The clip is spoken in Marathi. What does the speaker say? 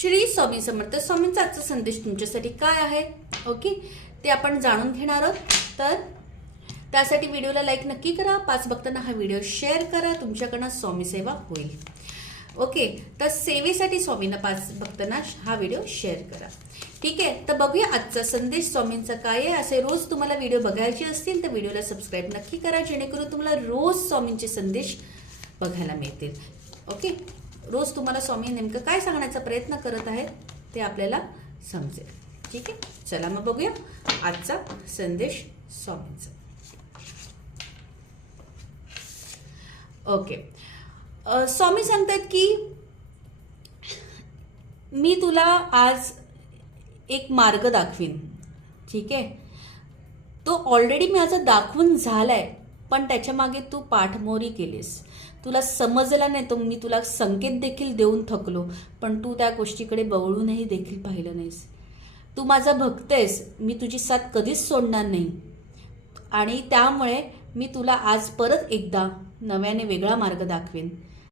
श्री स्वामी समर्थ स्वामींचा आजचा संदेश तुमच्यासाठी काय आहे ओके ते आपण जाणून घेणार आहोत. तर त्यासाठी व्हिडिओला लाईक नक्की करा. 5 भक्तांना हा व्हिडिओ शेअर करा. तुमच्याकडनं स्वामी सेवा होईल. ओके, तर सेवेसाठी स्वामींना 5 भक्तांना हा व्हिडिओ शेअर करा. ठीक आहे, तर बघूया आजचा संदेश स्वामींचा काय आहे. असे रोज तुम्हाला व्हिडिओ बघायचे असतील तर व्हिडिओला सबस्क्राईब नक्की करा, जेणेकरून तुम्हाला रोज स्वामींचे संदेश बघायला मिळतील. ओके, रोज तुम्हाला स्वामी नेमकं काय सांगण्याचा प्रयत्न करत आहेत ते आपल्याला समजेल. ठीक आहे, चला मग बघूया आजचा संदेश स्वामींचा. ओके, स्वामी सांगतात की मी तुला आज एक मार्ग दाखवीन. ठीक आहे, तो ऑलरेडी माझा दाखवून झालाय, पण त्याच्या मागे तू पाठमोरी केलीस. तुला समजला नाही, तो मी तुला संकेत देखील देऊन थकलो, पण तू त्या गोष्टीकडे बवळूनही देखील पाहिलं नाहीस. तू माझा भक्त आहेस, मी तुझी साथ कधीच सोडणार नाही. आणि त्यामुळे मी तुला आज परत एकदा नव्याने वेगळा मार्ग दाखवेन.